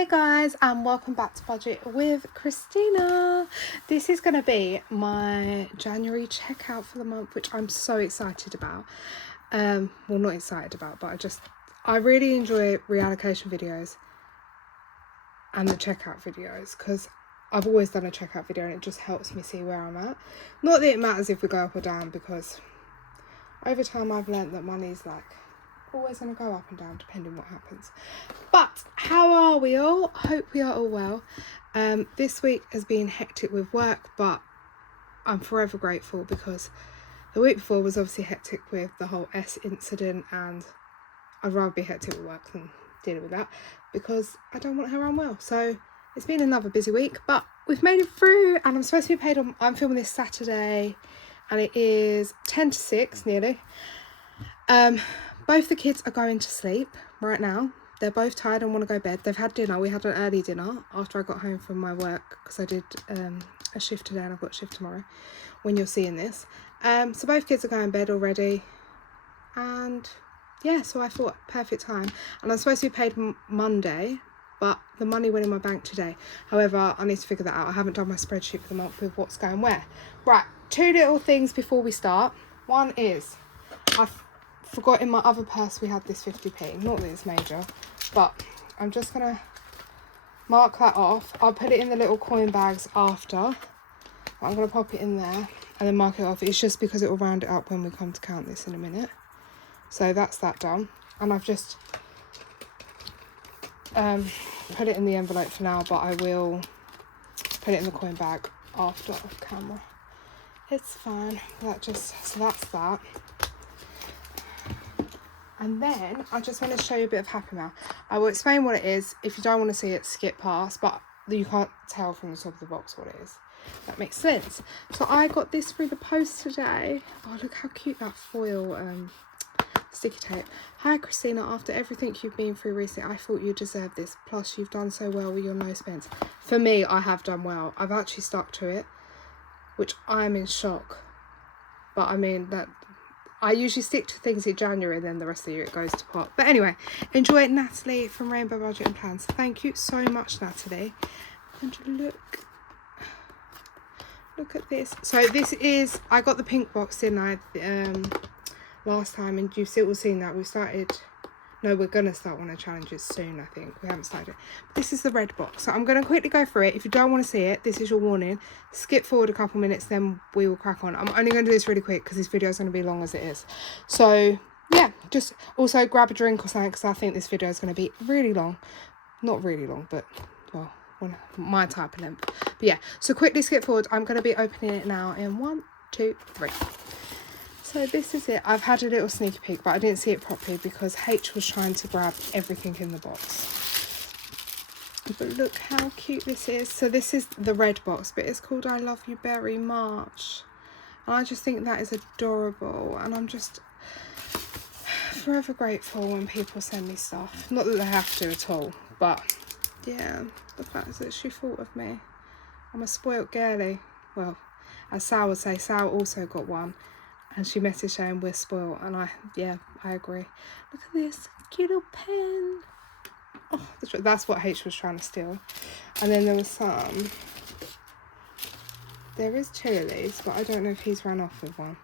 Hey guys, and welcome back to Budget with Christina. This is going to be my January checkout for the month, which I'm so excited about. Well, not excited about, but I really enjoy reallocation videos and the checkout videos because I've always done a checkout video and it just helps me see where I'm at. Not that it matters if we go up or down, because over time I've learned that money's always going to go up and down depending what happens. But how are we all? I hope we are all well. This week has been hectic with work, but I'm forever grateful because the week before was obviously hectic with the whole S incident, and I'd rather be hectic with work than dealing with that because I don't want her unwell. So it's been another busy week, but we've made it through, and I'm supposed to be paid on, I'm filming this Saturday and it is 10 to 6 nearly. Both the kids are going to sleep right now. They're both tired and want to go to bed. They've had dinner. We had an early dinner after I got home from my work because I did a shift today and I've got a shift tomorrow when you're seeing this. So both kids are going to bed already. And yeah, so I thought perfect time. And I'm supposed to be paid Monday, but the money went in my bank today. However, I need to figure that out. I haven't done my spreadsheet for the month with what's going where. Right, two little things before we start. One is I've forgot in my other purse we had this 50p. Not that it's major, but I'm just going to mark that off. I'll put it in the little coin bags after. I'm going to pop it in there and then mark it off. It's just because it will round it up when we come to count this in a minute. So that's that done. And I've just put it in the envelope for now, but I will put it in the coin bag after off camera. It's fine. So that's that. And then I just want to show you a bit of Happy Mail. I will explain what it is. If you don't want to see it, skip past, but you can't tell from the top of the box what it is. That makes sense. So I got this through the post today. Oh, look how cute that foil sticky tape. Hi Christina, after everything you've been through recently, I thought you deserved this. Plus you've done so well with your no spends. For me, I have done well. I've actually stuck to it, which I'm in shock. But I mean, that I usually stick to things in January and then the rest of the year it goes to pot. But anyway, enjoy it, Natalie from Rainbow Budget and Plans. Thank you so much, Natalie. And look at this. So this is, I got the pink box, didn't I, last time, and you've still seen that we're gonna start one of the challenges soon. I think we haven't started it. But this is the red box, so I'm gonna quickly go through it. If you don't want to see it, this is your warning. Skip forward a couple minutes, then we will crack on. I'm only going to do this really quick because this video is going to be long as it is. So yeah, just also grab a drink or something because I think this video is going to be really long. Not really long, but well, my type of length. But yeah, so quickly skip forward. I'm going to be opening it now in 1, 2, 3. So this is it. I've had a little sneaky peek, but I didn't see it properly because H was trying to grab everything in the box. But look how cute this is. So this is the red box, but it's called I Love You Very Much. And I just think that is adorable. And I'm just forever grateful when people send me stuff. Not that they have to at all, but yeah, the fact that she thought of me. I'm a spoilt girly. Well, as Sal would say, Sal also got one. And she messaged saying we're spoiled, and I agree. Look at this cute little pen. Oh, that's what H was trying to steal. And then there is two of these, but I don't know if he's run off with one.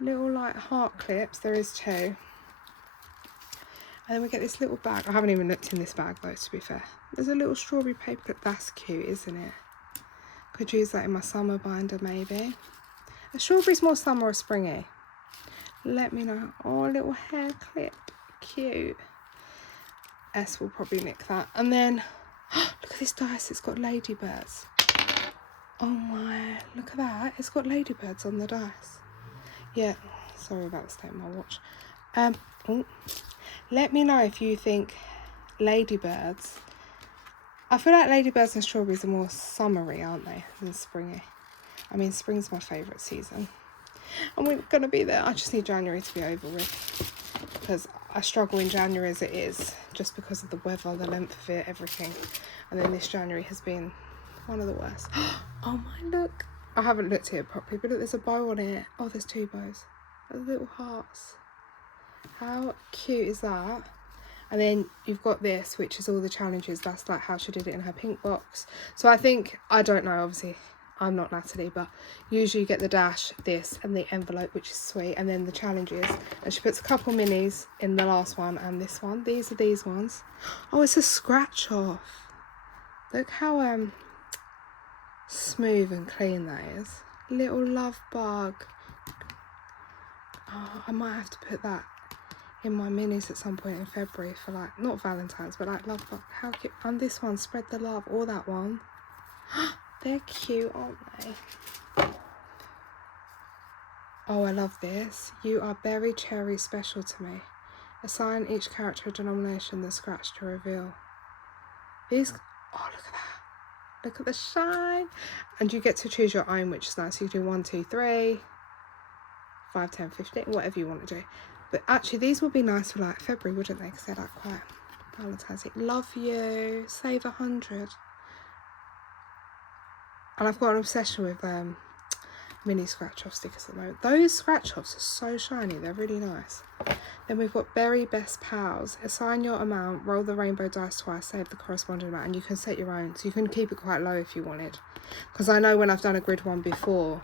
Little heart clips, there is two. And then we get this little bag. I haven't even looked in this bag though, to be fair. There's a little strawberry paper clip. That's cute, isn't it? Could use that in my summer binder maybe. A strawberry's more summer or springy? Let me know. Oh, a little hair clip. Cute. S will probably nick that. And then, look at this dice. It's got ladybirds. Oh my, look at that. It's got ladybirds on the dice. Yeah, sorry about the state of my watch. Let me know if you think ladybirds. I feel like ladybirds and strawberries are more summery, aren't they, than springy. I mean, spring's my favourite season. And we're going to be there. I just need January to be over with. Because I struggle in January as it is. Just because of the weather, the length of it, everything. And then this January has been one of the worst. Oh my, look. I haven't looked at it properly, but look, there's a bow on it. Oh, there's 2 bows. There's little hearts. How cute is that? And then you've got this, which is all the challenges. That's like how she did it in her pink box. So I think, I don't know, obviously I'm not Natalie, but usually you get the dash, this, and the envelope, which is sweet, and then the challenges. And she puts a couple minis in the last one and this one. These are these ones. Oh, it's a scratch off. Look how smooth and clean that is. Little love bug. Oh, I might have to put that in my minis at some point in February for like, not Valentine's, but like love bug. How cute. And this one, spread the love, or that one. They're cute, aren't they? Oh, I love this. You are berry cherry special to me. Assign each character a denomination, the scratch to reveal. These, oh, look at that. Look at the shine. And you get to choose your own, which is nice. You can do 1, 2, 3, 5, 10, 15, whatever you want to do. But actually, these would be nice for like February, wouldn't they? Because they're like quite Valentine's. Love you. Save 100. And I've got an obsession with mini scratch-off stickers at the moment. Those scratch-offs are so shiny. They're really nice. Then we've got Berry Best Pals. Assign your amount, roll the rainbow dice twice, save the corresponding amount, and you can set your own. So you can keep it quite low if you wanted. Because I know when I've done a grid one before,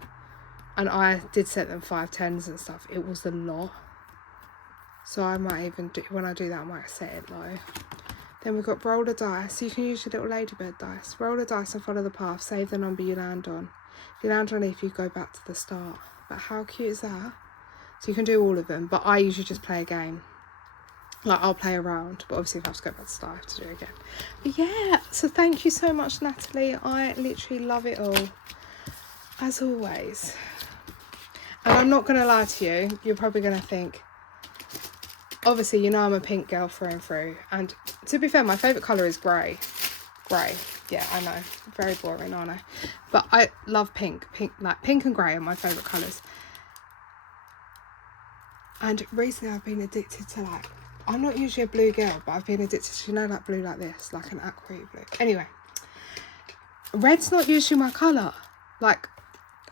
and I did set them 5 10s and stuff, it was a lot. So I might even, when I do that, I might set it low. Then we've got roll a dice. So you can use your little ladybird dice. Roll a dice and follow the path. Save the number you land on. If you land on it, if you go back to the start. But how cute is that? So you can do all of them. But I usually just play a game. Like, I'll play around. But obviously, if I have to go back to the start, I have to do it again. But yeah, so thank you so much, Natalie. I literally love it all. As always. And I'm not going to lie to you. You're probably going to think, obviously, you know I'm a pink girl through and through. And to be fair, my favourite colour is grey. Grey. Yeah, I know. Very boring, aren't I? But I love pink. Like, pink and grey are my favourite colours. And recently I've been addicted to, like, I'm not usually a blue girl, but I've been addicted to, you know, like blue like this. Like an aqua blue. Anyway. Red's not usually my colour. Like,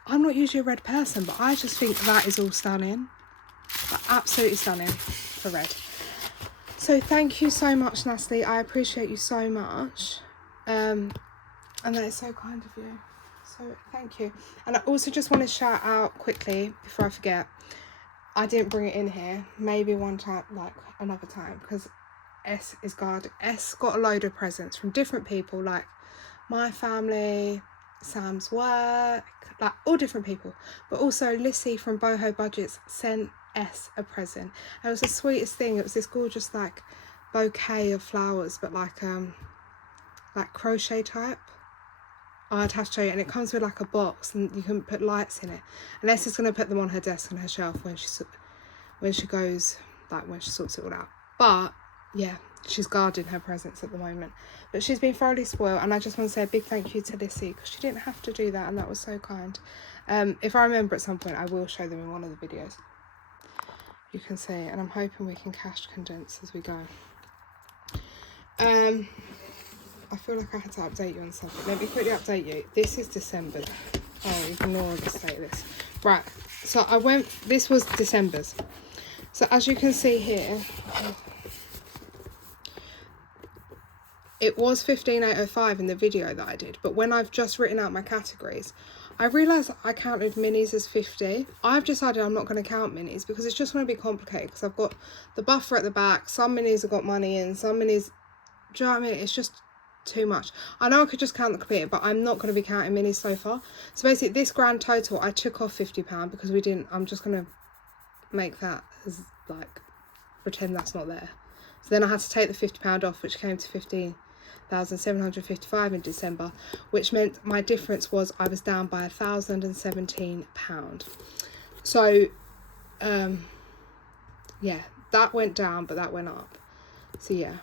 I'm not usually a red person, but I just think that is all stunning. Like, absolutely stunning for red. So thank you so much, Natalie. I appreciate you so much. And that is so kind of you. So thank you. And I also just want to shout out quickly before I forget. I didn't bring it in here. Maybe one time, like another time, because S is guarded. S got a load of presents from different people, like my family, Sam's work, like all different people. But also Lissy from Boho Budgets sent S a present. And it was the sweetest thing. It was this gorgeous like bouquet of flowers, but like crochet type. I'd have to show you, and it comes with like a box, and you can put lights in it. And S is going to put them on her desk and her shelf when she goes, like when she sorts it all out. But yeah, she's guarding her presents at the moment. But she's been thoroughly spoiled, and I just want to say a big thank you to Lissy, because she didn't have to do that, and that was so kind. If I remember at some point, I will show them in one of the videos. You can see it, and I'm hoping we can cash condense as we go. I feel like I had to update you on something. Let me quickly update you. This is December. Oh, ignore the state of this. Right, so this was December's. So as you can see here, it was 15805 in the video that I did, but when I've just written out my categories, I realised I counted minis as 50. I've decided I'm not going to count minis because it's just going to be complicated, because I've got the buffer at the back, some minis have got money in, some minis, do you know what I mean? It's just too much. I know I could just count the computer, but I'm not going to be counting minis so far. So basically this grand total, I took off £50 because we didn't, I'm just going to make that as like, pretend that's not there. So then I had to take the £50 off, which came to 15,755 in December, which meant my difference was I was down by £1,017. So yeah, that went down, but that went up. So yeah,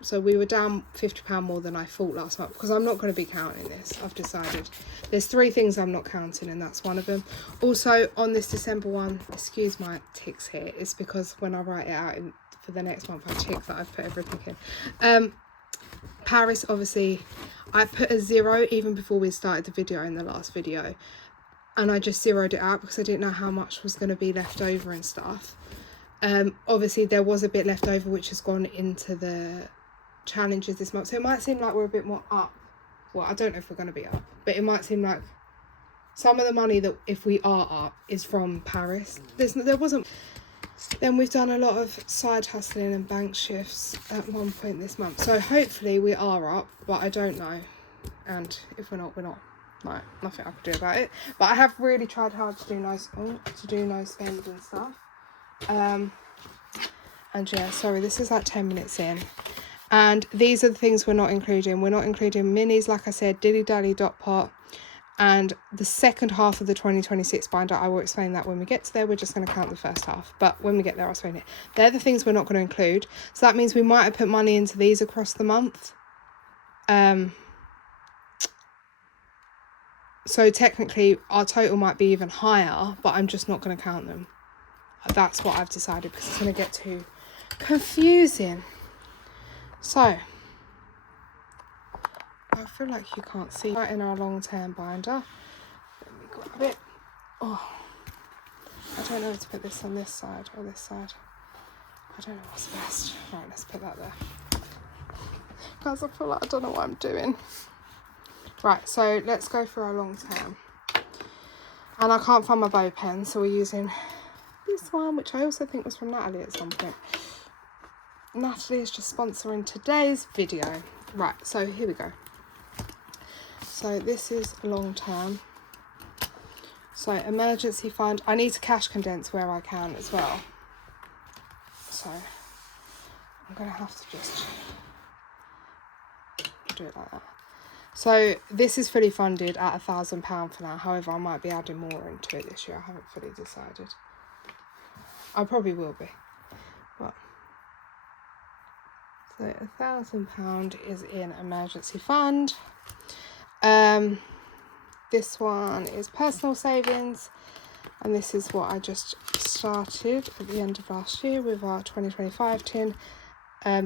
so we were down £50 more than I thought last month, because I'm not going to be counting this. I've decided there's 3 things I'm not counting, and that's one of them. Also on this December one, excuse my ticks here, it's because when I write it out for the next month I tick that I've put everything in. Paris, obviously I put a 0 even before we started the video in the last video, and I just zeroed it out because I didn't know how much was going to be left over and stuff. Obviously there was a bit left over which has gone into the challenges this month, so it might seem like we're a bit more up. Well, I don't know if we're going to be up, but it might seem like some of the money that if we are up is from Paris. There wasn't. Then we've done a lot of side hustling and bank shifts at one point this month, so hopefully we are up, but I don't know. And if we're not, we're not. Like, nothing I could do about it. But I have really tried hard to do no spend and stuff. And yeah, sorry, this is like 10 minutes in. And these are the things we're not including. We're not including minis, like I said, Dilly Dally Dot Pot, and the second half of the 2026 binder. I will explain that when we get to there. We're just going to count the first half, but when we get there I'll explain it. They're the things we're not going to include. So that means we might have put money into these across the month. So technically our total might be even higher, but I'm just not going to count them. That's what I've decided, because it's going to get too confusing. So I feel like you can't see right in our long-term binder. Let me grab it. Oh, I don't know if to put this on this side or this side. I don't know what's best. Right, let's put that there. Guys, I feel like I don't know what I'm doing. Right, so let's go for our long term. And I can't find my bow pen, so we're using this one, which I also think was from Natalie at some point. Natalie is just sponsoring today's video. Right, so here we go. So this is long term. So emergency fund. I need to cash condense where I can as well. So I'm going to have to just do it like that. So this is fully funded at £1,000 for now. However, I might be adding more into it this year. I haven't fully decided. I probably will be. But so £1,000 is in emergency fund. This one is personal savings, and this is what I just started at the end of last year with our 2025 tin.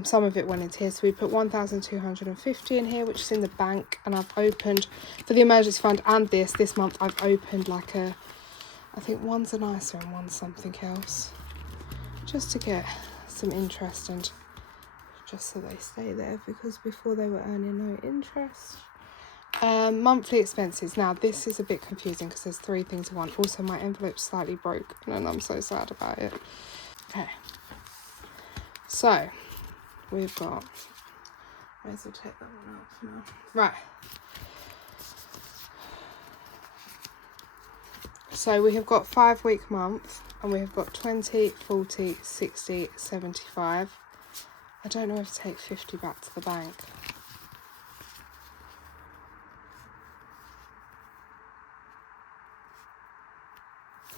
Some of it went into here, so we put 1,250 in here, which is in the bank, and I've opened for the emergency fund and this month I've opened like I think one's an ISA and one's something else, just to get some interest and just so they stay there, because before they were earning no interest. Monthly expenses. Now this is a bit confusing because there's 3 things in one. Also my envelope's slightly broke and I'm so sad about it. Okay, so we've got, may as well take that one out for now. Right, so we have got 5-week month, and we have got 20, 40, 60, 75. I don't know if to take 50 back to the bank.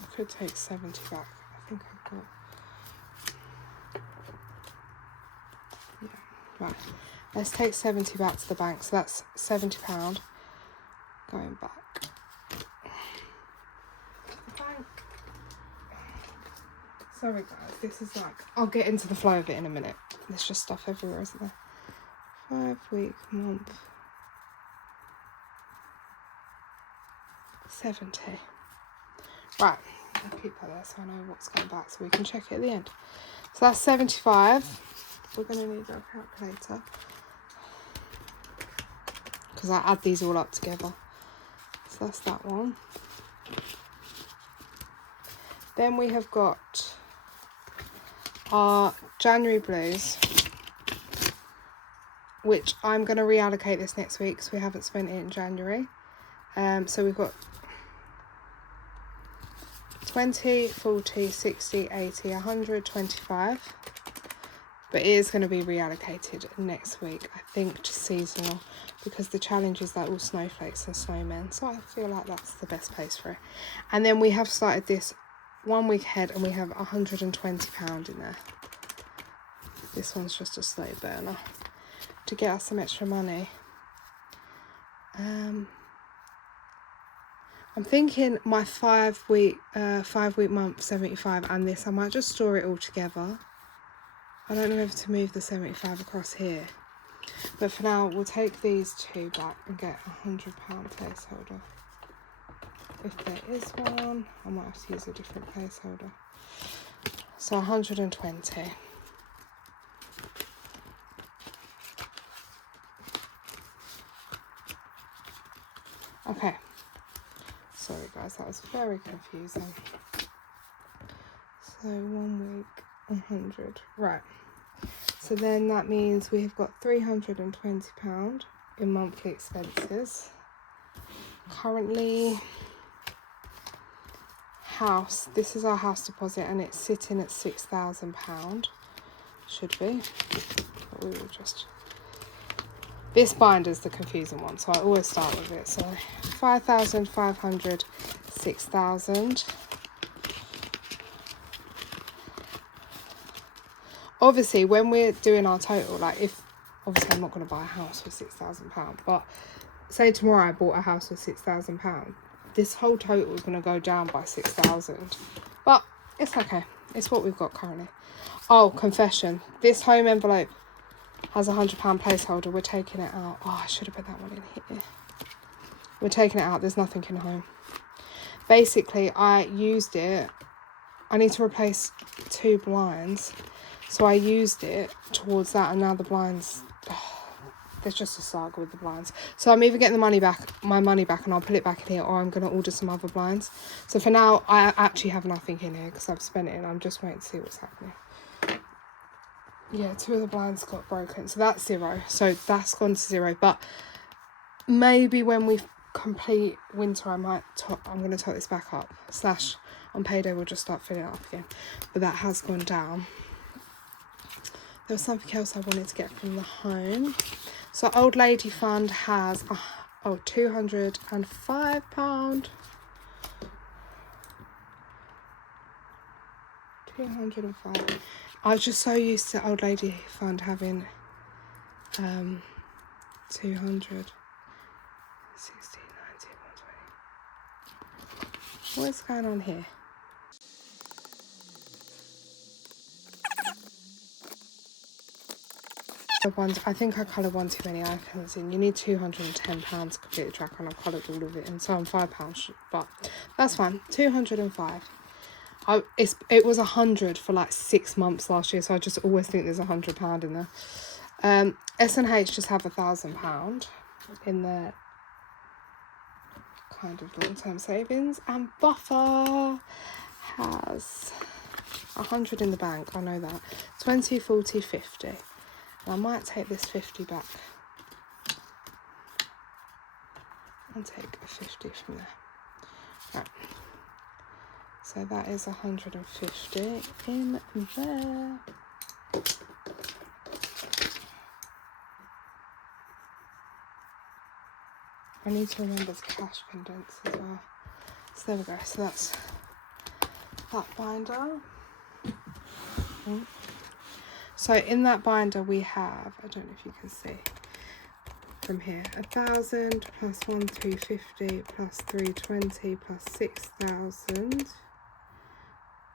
I could take 70 back. I think I've got, yeah, right. Let's take 70 back to the bank. So that's £70 going back. The bank. Sorry guys, this is like, I'll get into the flow of it in a minute. There's just stuff everywhere, isn't there? 5-week month. 70. Right, I'll keep that there so I know what's going back, so we can check it at the end. So that's 75. We're going to need our calculator, because I add these all up together. So that's that one. Then we have got our January blues, which I'm going to reallocate this next week because we haven't spent it in January. So we've got 20, 40, 60, 80, 100, 25. But it is going to be reallocated next week, I think, to seasonal, because the challenge is that all snowflakes and snowmen. So I feel like that's the best place for it. And then we have started this 1 week ahead, and we have £120 in there. This one's just a slow burner to get us some extra money. I'm thinking my 5-week month 75 and this, I might just store it all together. I don't know whether to move the 75 across here, but for now we'll take these 2 back and get £100 placeholder. If there is one, I might have to use a different placeholder. So 120. Okay. Sorry guys, that was very confusing. So 1 week, 100. Right. So then that means we have got £320 in monthly expenses. Currently, house, this is our house deposit and it's sitting at £6,000. Should be. But we will just... This binder is the confusing one, so I always start with it. So 5,500, 6,000. Obviously, when we're doing our total, like if, obviously I'm not going to buy a house for £6,000, but say tomorrow I bought a house for £6,000, this whole total is going to go down by 6,000. But it's okay. It's what we've got currently. Oh, confession. This home envelope has a £100 placeholder. We're taking it out. Oh, I should have put that one in here. We're taking it out. There's nothing in home. Basically, I used it. I need to replace 2 blinds. So I used it towards that, and now the blinds... there's just a saga with the blinds. So I'm either getting my money back, and I'll put it back in here, or I'm going to order some other blinds. So for now, I actually have nothing in here because I've spent it, and I'm just waiting to see what's happening. Yeah, 2 of the blinds got broken, so that's 0. So that's gone to 0. But maybe when we complete winter, I'm going to top this back up. / on payday, we'll just start filling it up again. But that has gone down. There was something else I wanted to get from the home. So Old Lady Fund has £205. £205. I was just so used to Old Lady Fund having 200, 16, 19, 120. What's going on here? I think I coloured one too many icons in. You need £210 to complete the tracker, and I've coloured all of it in, so I'm £5, but that's fine. 205. It was 100 for like 6 months last year, so I just always think there's £100 in there. S&H just have £1,000 in their kind of long-term savings, and Buffer has 100 in the bank. I know that. 20, 40, 50. I might take this 50 back and take a 50 from there. Right. So that is 150 in there. I need to remember the cash pendants as well. So there we go. So that's that binder. So in that binder we have, I don't know if you can see from here, 1,000 plus 1,250 plus 320 plus 6,000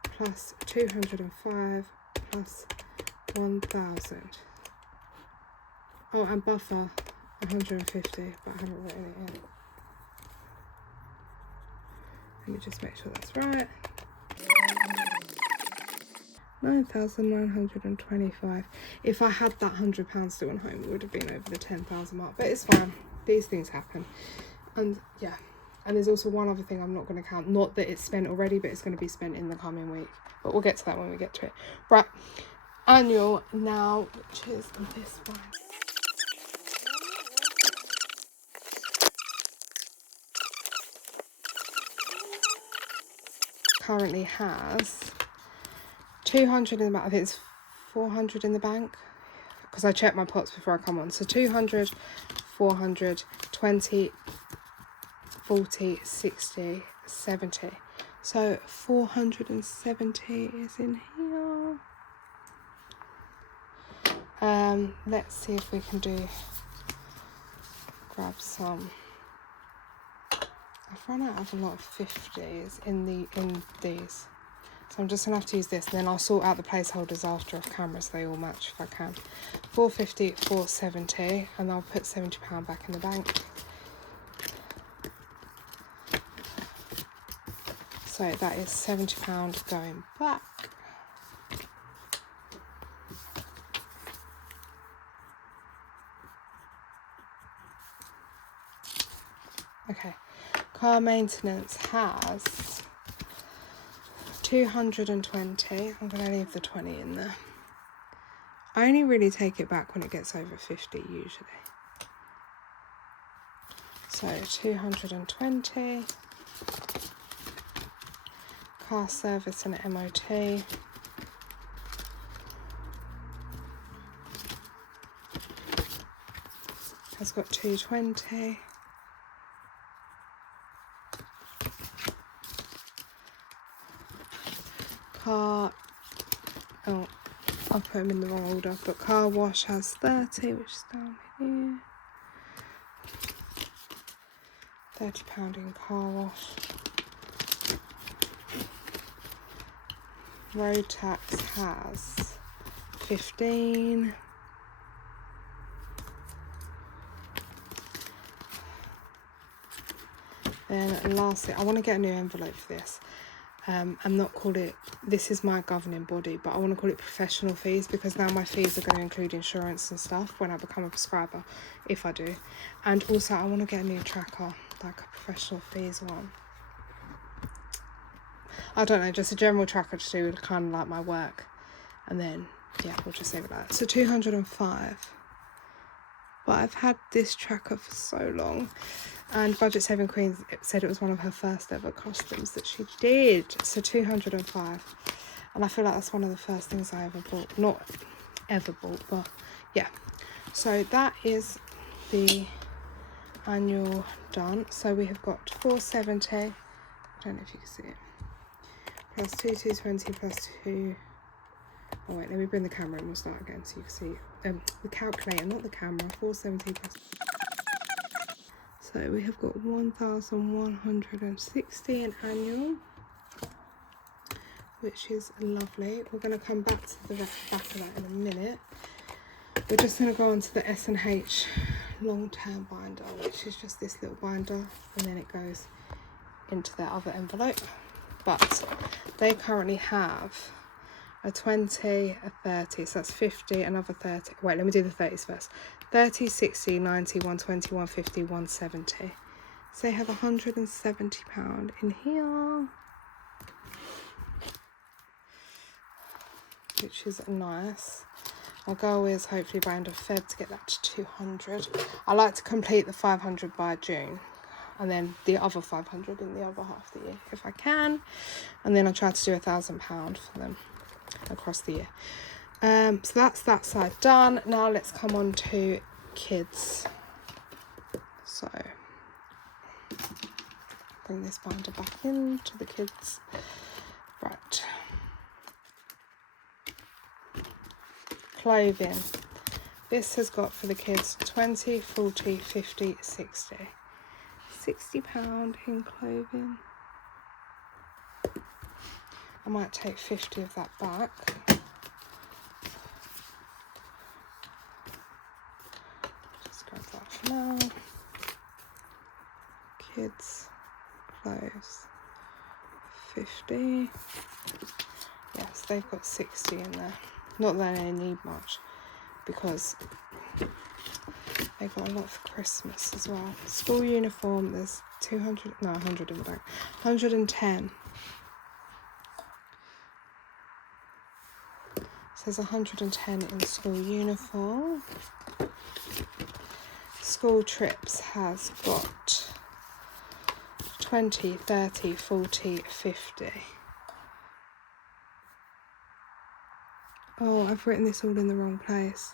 plus 205 plus 1,000. Oh, and Buffer 150, but I haven't written it in. Let me just make sure that's right. 9,925. If I had that £100 still on home, it would have been over the 10,000 mark, but it's fine. These things happen. And yeah, and there's also one other thing I'm not going to count. Not that it's spent already, but it's going to be spent in the coming week. But we'll get to that when we get to it. Right, annual now, which is this one. Currently has 200 in the bank. I think it's 400 in the bank because I checked my pots before I come on. So 200, 400, 20, 40, 60, 70. So 470 is in here. Let's see if we can grab some. I've run out of a lot of 50s in these. So I'm just going to have to use this, and then I'll sort out the placeholders after off camera so they all match if I can. 450, 470, and I'll put £70 back in the bank. So that is £70 going back. Okay, car maintenance has 220. I'm going to leave the 20 in there. I only really take it back when it gets over 50 usually. So 220. Car service and MOT. Has got 220. Car, oh, I'll put them in the wrong order, but car wash has 30, which is down here. £30 in car wash. Road tax has 15. Then lastly, I want to get a new envelope for this. And not call it, this is my governing body, but I want to call it professional fees, because now my fees are going to include insurance and stuff when I become a prescriber, if I do. And also I want to get a new tracker, like a professional fees one. I don't know, just a general tracker to do with kind of like my work. And then, yeah, we'll just save it like that. So 205. But I've had this tracker for so long. And Budget Saving Queen said it was one of her first ever customs that she did. So 205. And I feel like that's one of the first things I ever bought. Not ever bought, but yeah. So that is the annual done. So we have got 470. I don't know if you can see it. Plus 220 plus 2. Oh wait, let me bring the camera and we'll start again so you can see the calculator, not the camera. 470 plus. So we have got 1,160 in annual, which is lovely. We're going to come back to the back of that in a minute. We're just going to go on to the S&H long-term binder, which is just this little binder, and then it goes into their other envelope. But they currently have a 20, a 30, so that's 50, another 30. Wait, let me do the 30s first. 30, 60, 90, 120, 150, 170. So they have £170 in here, which is nice. My goal is hopefully by end of Feb to get that to 200. I like to complete the 500 by June, and then the other 500 in the other half of the year if I can. And then I try to do £1,000 for them across the year. So that's that side done. Now let's come on to kids. So bring this binder back into the kids. Right. Clothing. This has got for the kids 20, 40, 50, 60. £60 in clothing. I might take 50 of that back. Just grab that for now. Kids clothes 50. Yes, they've got 60 in there. Not that they need much, because they got a lot for Christmas as well. School uniform, there's 100 in the back. 110. So there's 110 in school uniform. School trips has got 20, 30, 40, 50. Oh, I've written this all in the wrong place.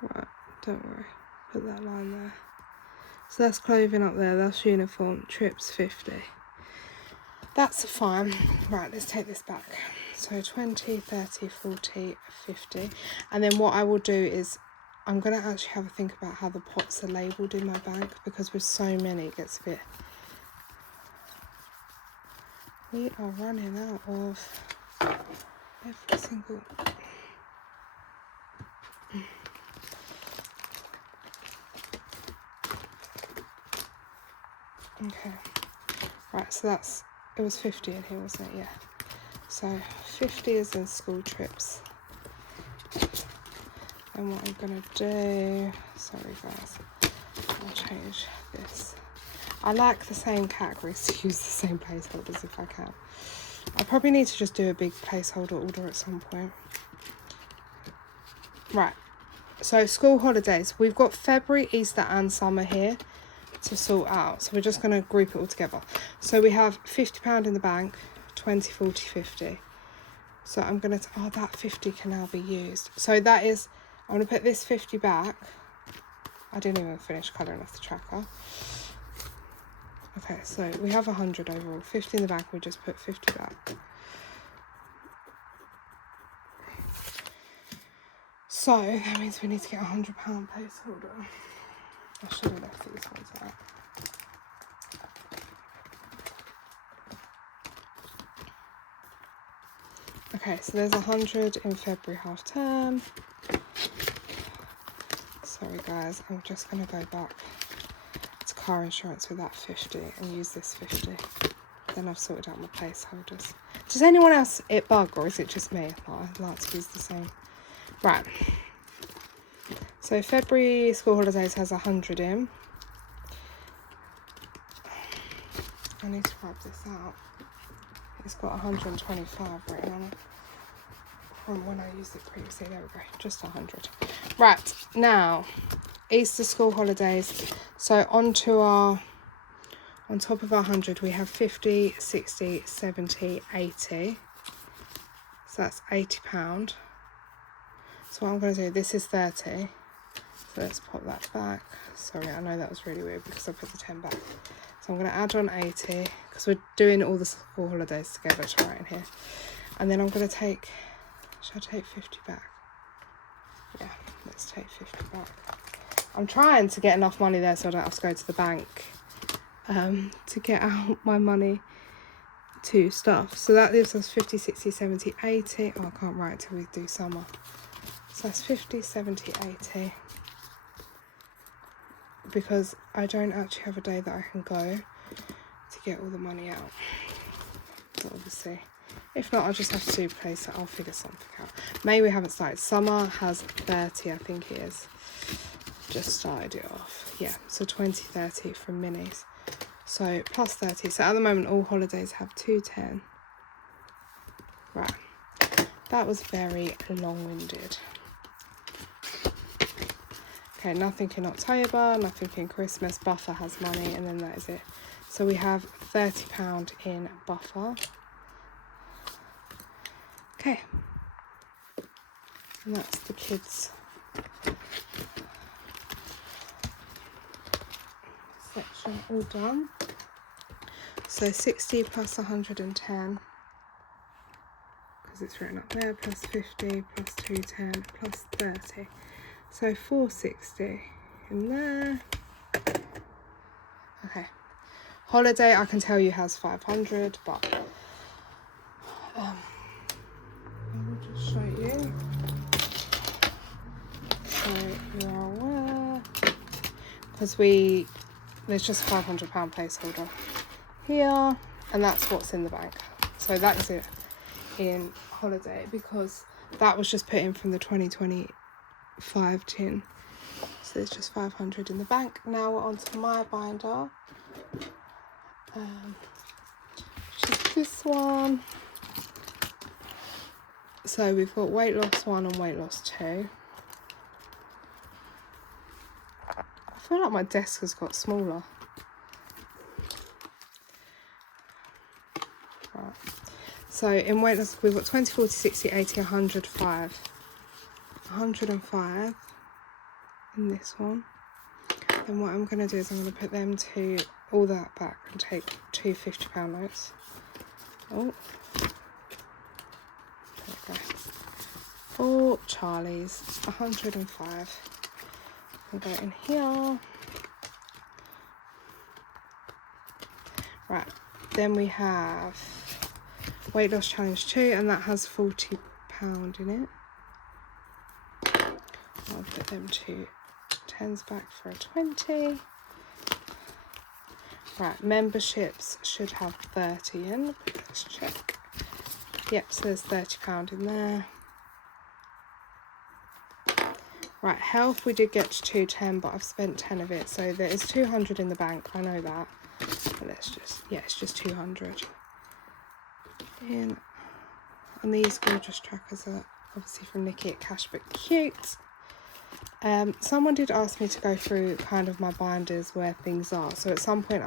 Right, don't worry. Put that line there. So that's clothing up there, that's uniform, trips 50. That's fine. Right, let's take this back. So 20, 30, 40, 50. And then what I will do is I'm going to actually have a think about how the pots are labelled in my bag, because with so many it gets a bit... We are running out of every single... Okay. Right, so that's... It was 50 in here, wasn't it? Yeah. So 50 is in school trips. And what I'm going to do... Sorry, guys. I'll change this. I like the same categories to use the same placeholders if I can. I probably need to just do a big placeholder order at some point. Right, so school holidays. We've got February, Easter and summer here to sort out. So we're just going to group it all together. So we have £50 in the bank, 20, 40, 50. So I'm going to, oh, that 50 can now be used. So that is, I'm going to put this 50 back. I didn't even finish colouring off the tracker. Okay, so we have 100 overall. 50 in the bank, we just put 50 back. So that means we need to get a £100 placeholder. I should have left these ones out. Okay, so there's 100 in February half term. Sorry guys, I'm just going to go back to car insurance with that 50 and use this 50. Then I've sorted out my placeholders. Does anyone else it bug, or is it just me? I like to use the same. Right. So February school holidays has 100 in. I need to grab this out. It's got 125 written on it from when I used it previously. There we go, just 100. Right, now Easter school holidays. So onto our, on top of our 100 we have 50, 60, 70, 80. So that's £80. So what I'm going to do, this is 30. So let's pop that back. Sorry, I know that was really weird because I put the 10 back. So I'm going to add on 80 because we're doing all the school holidays together to write in here. And then I'm going to take, should I take 50 back? Yeah, let's take 50 back. I'm trying to get enough money there so I don't have to go to the bank to get out my money to stuff. So that leaves us 50, 60, 70, 80. Oh, I can't write till we do summer. So that's 50, 70, 80. Because I don't actually have a day that I can go to get all the money out. But obviously, if not, I'll just have to place it. I'll figure something out. May we haven't started. Summer has 30, I think it is. Just started it off. Yeah, so 20, 30 from minis. So plus 30. So at the moment, all holidays have 210. Right. That was very long-winded. Okay, nothing in October, nothing in Christmas. Buffer has money, and then that is it. So we have £30 in buffer. Okay. And that's the kids' section all done. So 60 plus 110, because it's written up there, plus 50, plus 210, plus 30. So 460 in there. Okay. Holiday, I can tell you, has 500, but I will just show you. So you are aware, because there's just £500 placeholder here, and that's what's in the bank. So that is it in holiday, because that was just put in from the 2025 tin. So there's just 500 in the bank. Now we're on to my binder, which is this one. So we've got weight loss 1 and weight loss 2. I feel like my desk has got smaller. Right. So in weight loss we've got 20, 40, 60, 80, 105. 105 in this one. Then what I'm going to do is I'm going to put them to all that back and take two £50 notes. Oh, there we go. For Charlie's, 105. I'll go in here. Right, then we have weight loss challenge 2, and that has £40 in it. I'll put them two 10s back for a 20. Right, memberships should have 30 in. Let's check. Yep, so there's £30 in there. Right, health we did get to 210, but I've spent 10 of it, so there is 200 in the bank. I know that. let's just, yeah, it's just 200. And these gorgeous trackers are obviously from Nikki at Cash But Cute. Someone did ask me to go through kind of my binders where things are. So at some point,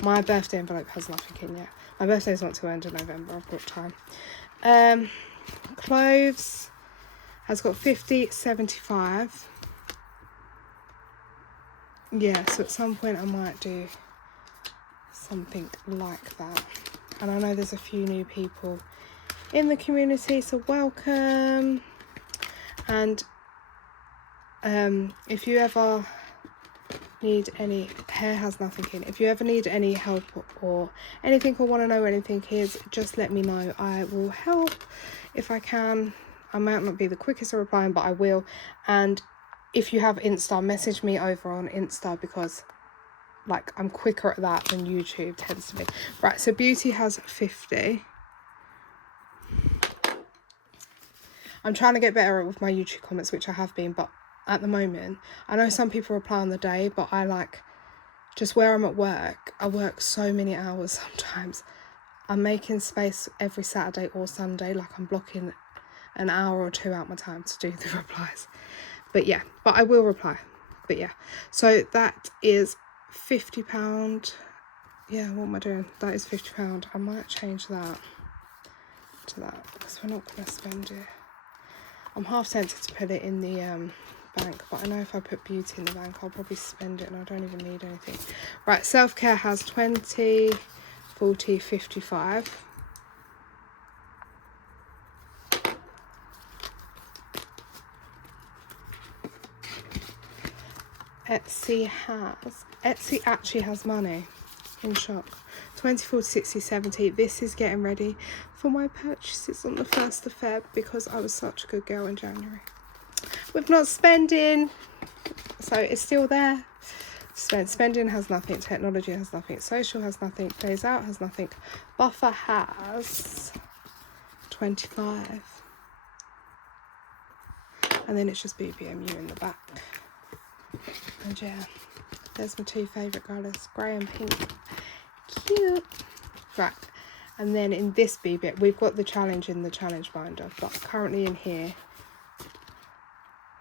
my birthday envelope has nothing in yet. My birthday's not till end of November. I've got time. Clothes has got 50, 75. Yeah, so at some point I might do something like that. And I know there's a few new people in the community, so welcome. And if you ever need any, hair has nothing in, if you ever need any help or anything or want to know where anything is, just let me know. I will help if I can. I might not be the quickest at replying, but I will. And if you have Insta, message me over on Insta, because like I'm quicker at that than YouTube tends to be. Right, so beauty has 50. I'm trying to get better with my YouTube comments, which I have been, but at the moment, I know some people reply on the day, but I like, just where I'm at work, I work so many hours sometimes. I'm making space every Saturday or Sunday, like I'm blocking an hour or two out my time to do the replies. But yeah, but I will reply. But yeah, so that is £50. Yeah, what am I doing? That is £50. I might change that to that, because we're not going to spend it. I'm half tempted to put it in the bank, but I know if I put beauty in the bank, I'll probably spend it and I don't even need anything. Right, self-care has 20, 40, 55. Etsy actually has money. In shock. 20, 40, 60, 70. This is getting ready for my purchases on the 1st of Feb, because I was such a good girl in January with not spending, so it's still there. Spending has nothing, technology has nothing, social has nothing, days out has nothing, buffer has 25, and then it's just BBMU in the back. And yeah, there's my two favourite colours, grey and pink. Cute. Right, and then in this BB, we've got the challenge in the challenge binder, but currently in here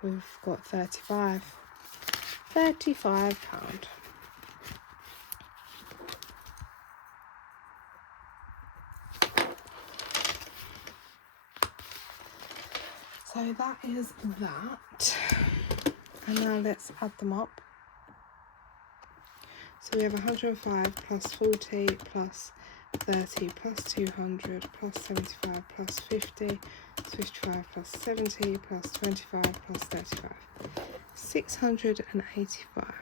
we've got £35. So that is that, and now let's add them up. So we have 105 plus 40 plus 30 plus 200 plus 75 plus 50 plus 55 plus 70 plus 25 plus 35. 685.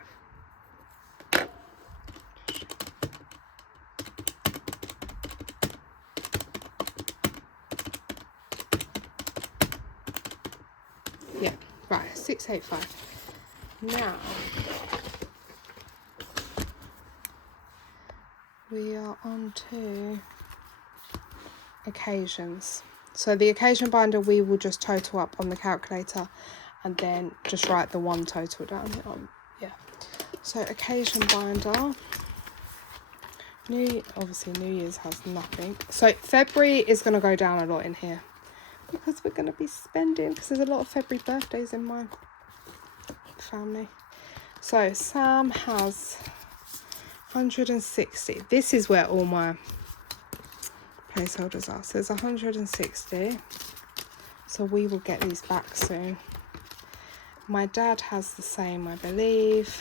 Yeah, right, 685. Now we are on to occasions. So the occasion binder, we will just total up on the calculator and then just write the one total down here. Yeah. So occasion binder. Obviously New Year's has nothing. So February is going to go down a lot in here because we're going to be spending, because there's a lot of February birthdays in my family. So Sam has 160. This is where all my placeholders are. So there's 160. So we will get these back soon. My dad has the same, I believe.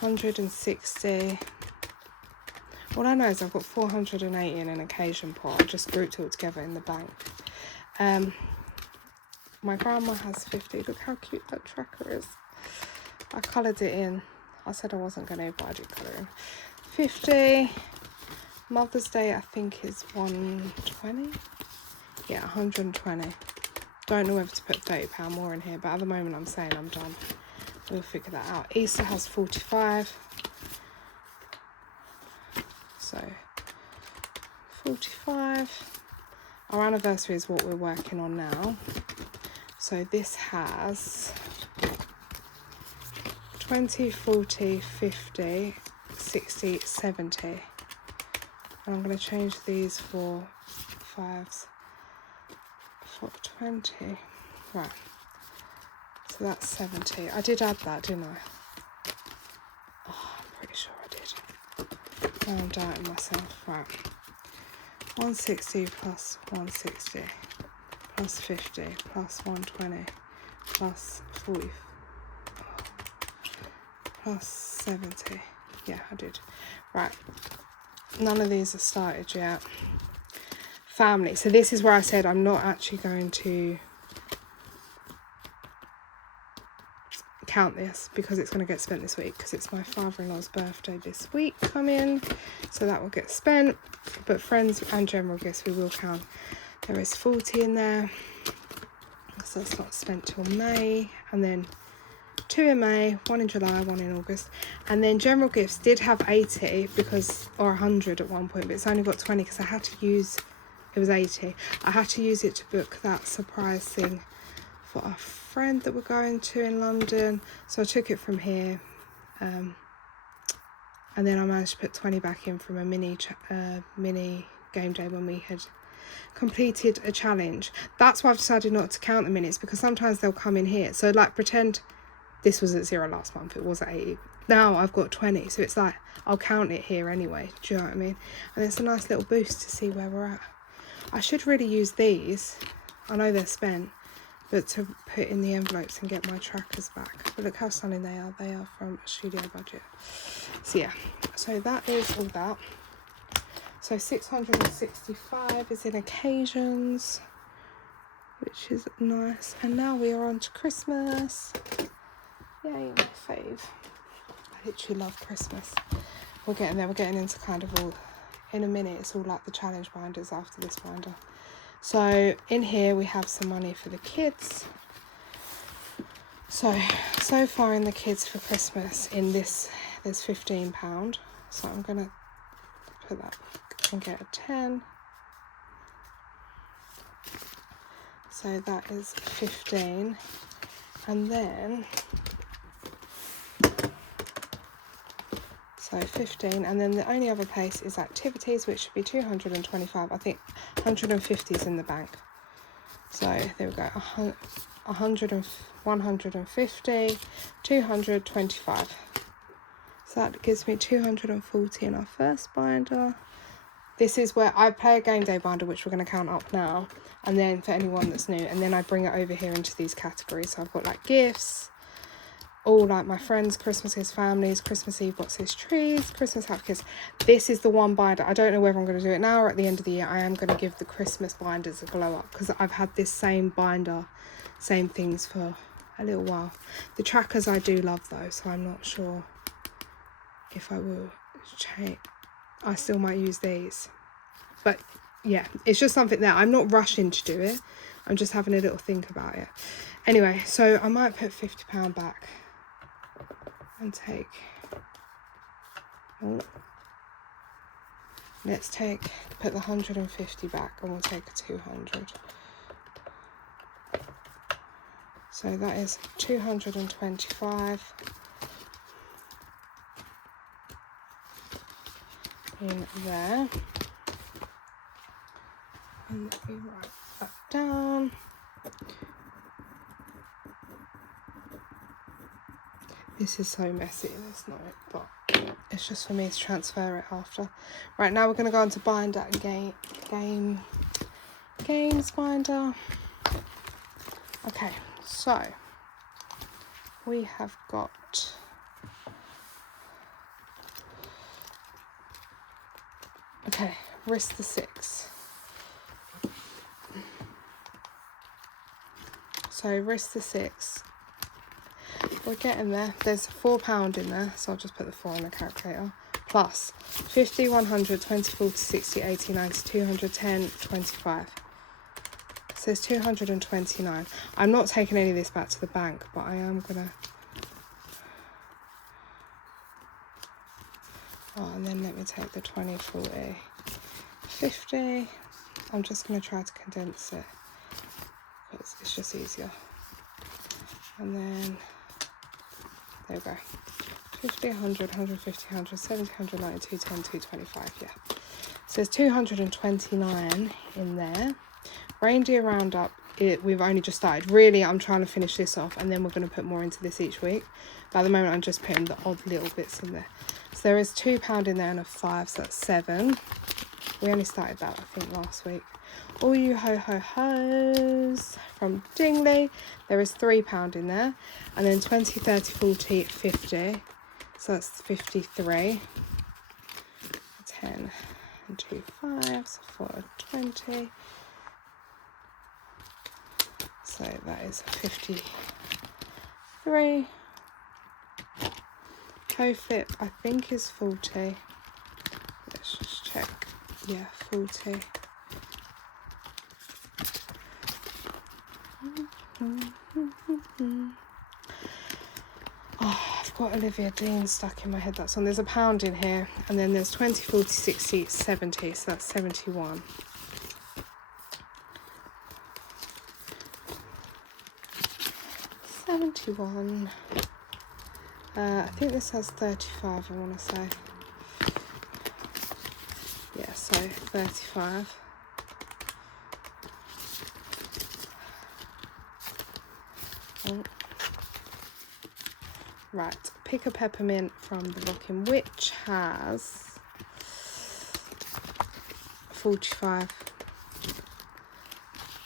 160. All I know is I've got 480 in an occasion pot. I just grouped it all together in the bank. My grandma has 50. Look how cute that tracker is. I coloured it in. I said I wasn't going to, but I did colour in. 50. Mother's Day, I think, is 120. Yeah, 120. Don't know whether to put £30 more in here, but at the moment I'm saying I'm done. We'll figure that out. Easter has 45. So 45. Our anniversary is what we're working on now. So this has 20, 40, 50, 60, 70. And I'm going to change these for 5s for 20. Right. So that's 70. I did add that, didn't I? Oh, I'm pretty sure I did. Now I'm doubting myself. Right. 160 plus 160 plus 50 plus 120 plus 40 plus 70. Yeah, I did. Right. None of these are started yet. Family. So this is where I said I'm not actually going to count this because it's going to get spent this week, because it's my father-in-law's birthday this week coming, so that will get spent. But friends and general gifts we will count. There is 40 in there, so it's not spent till May, and then 2 in May, 1 in July, 1 in August. And then general gifts did have 80 because, or 100 at one point, but it's only got 20 because I had to use, it was 80. I had to use it to book that surprise thing for a friend that we're going to in London, so I took it from here, and then I managed to put 20 back in from a mini game day when we had completed a challenge. That's why I've decided not to count the minutes, because sometimes they'll come in here. So like, pretend this was at 0 last month, it was at 80, now I've got 20, so it's like I'll count it here anyway. Do you know what I mean? And it's a nice little boost to see where we're at. I should really use these, I know they're spent, but to put in the envelopes and get my trackers back. But look how stunning they are. They are from a studio budget. So yeah, so that is all that. So 665 is in occasions, which is nice. And now we are on to Christmas. Yay, my fave. I literally love Christmas. We're getting there. We're getting into kind of all, in a minute, it's all like the challenge binders after this binder. So in here we have some money for the kids. So far in the kids for Christmas, in this there's £15. So I'm gonna put that back and get a 10. So that is 15. And then, so 15, and then the only other place is activities, which should be 225. I think 150 is in the bank. So there we go, 100, 150, 225. So that gives me 240 in our first binder. This is where I play a game day binder, which we're going to count up now, and then for anyone that's new, and then I bring it over here into these categories. So I've got like gifts, all like my friends, Christmases, families, Christmas Eve boxes, trees, Christmas happy kids. This is the one binder. I don't know whether I'm going to do it now or at the end of the year. I am going to give the Christmas binders a glow up, because I've had this same binder, same things for a little while. The trackers I do love though, so I'm not sure if I will change. I still might use these, but yeah, it's just something there. I'm not rushing to do it. I'm just having a little think about it. Anyway, so I might put £50 back and take, oh, let's put the 150 back, and we'll take a 200. So that is 225 in there. And let me write that down. This is so messy, this note, but it's just for me to transfer it after. Right, now we're going to go on to binder and games binder. Okay, so we have got risk the 6. So risk the 6. We're getting there. There's £4 in there, so I'll just put the 4 on the calculator. Plus 50, 100, 20, 40, 60, 80, 90, 210, 25. So it's 229. I'm not taking any of this back to the bank, but I am gonna. Oh, and then let me take the 20, 40, 50. I'm just gonna try to condense it because it's just easier. And then there we go. 50, 100, 150, 100, 70, 190, 210, 225, yeah. So there's 229 in there. Reindeer roundup, we've only just started. Really, I'm trying to finish this off, and then we're going to put more into this each week. But at the moment, I'm just putting the odd little bits in there. So there is £2 in there and a 5, so that's 7. We only started that, I think, last week. All you ho-ho-hos from Dingley. There is £3 in there. And then 20, 30, 40, 50. So that's 53. 10 and 2 5s for 20. So that is 53. Co-flip, I think, is 40. Let's just check. Yeah, 40. Oh, I've got Olivia Dean stuck in my head. That's on. There's £1 in here, and then there's 20, 40, 60, 70. So that's 71. I think this has 35, I want to say. Yeah, so 35. Oh. Right, pick a peppermint from the Rockin' Witch has 45.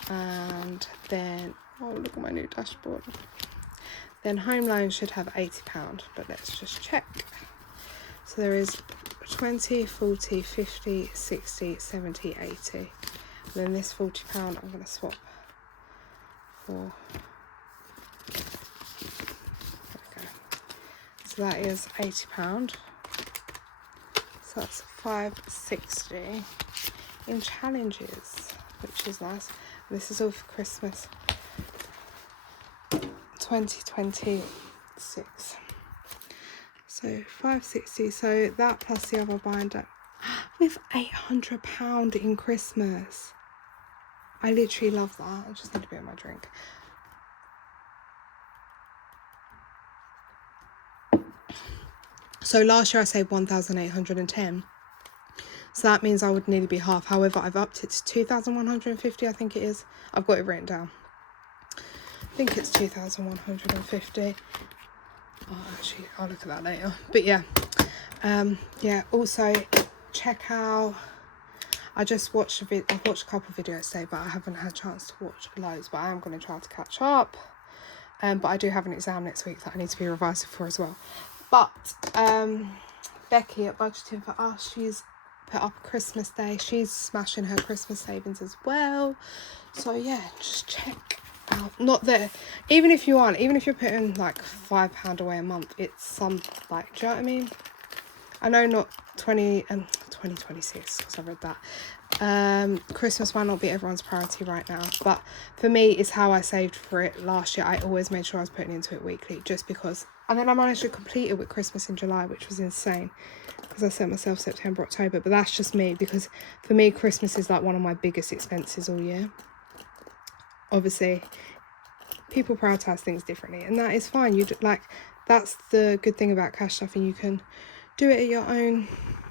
And then, oh, look at my new dashboard. Then home loan should have £80, but let's just check. So there is 20, 40, 50, 60, 70, 80. And then this £40 I'm going to swap for. There we go. So that is £80. So that's £5.60 in challenges, which is nice. This is all for Christmas 2026. So £5.60. So that plus the other binder with £800 in Christmas. I literally love that. I just need a bit of my drink. So last year I saved 1,810. So that means I would nearly be half. However, I've upped it to 2,150, I think it is. I've got it written down. I think it's 2,150. Oh, actually, I'll look at that later. But yeah. Yeah, also check out, I just watched I've watched a couple of videos today, but I haven't had a chance to watch loads, but I am going to try to catch up. But I do have an exam next week that I need to be revising for as well. But Becky at Budgeting for Us, she's put up Christmas Day. She's smashing her Christmas savings as well. So yeah, just check out. Not that, even if you're putting like £5 away a month, it's some, like, do you know what I mean? I know not 2026, because I read that. Christmas might not be everyone's priority right now, but for me, it's how I saved for it last year. I always made sure I was putting into it weekly, just because. And then I managed to complete it with Christmas in July, which was insane, because I set myself September, October. But that's just me, because for me, Christmas is like one of my biggest expenses all year. Obviously, people prioritize things differently, and that is fine. That's the good thing about cash stuffing. You can do it at your own,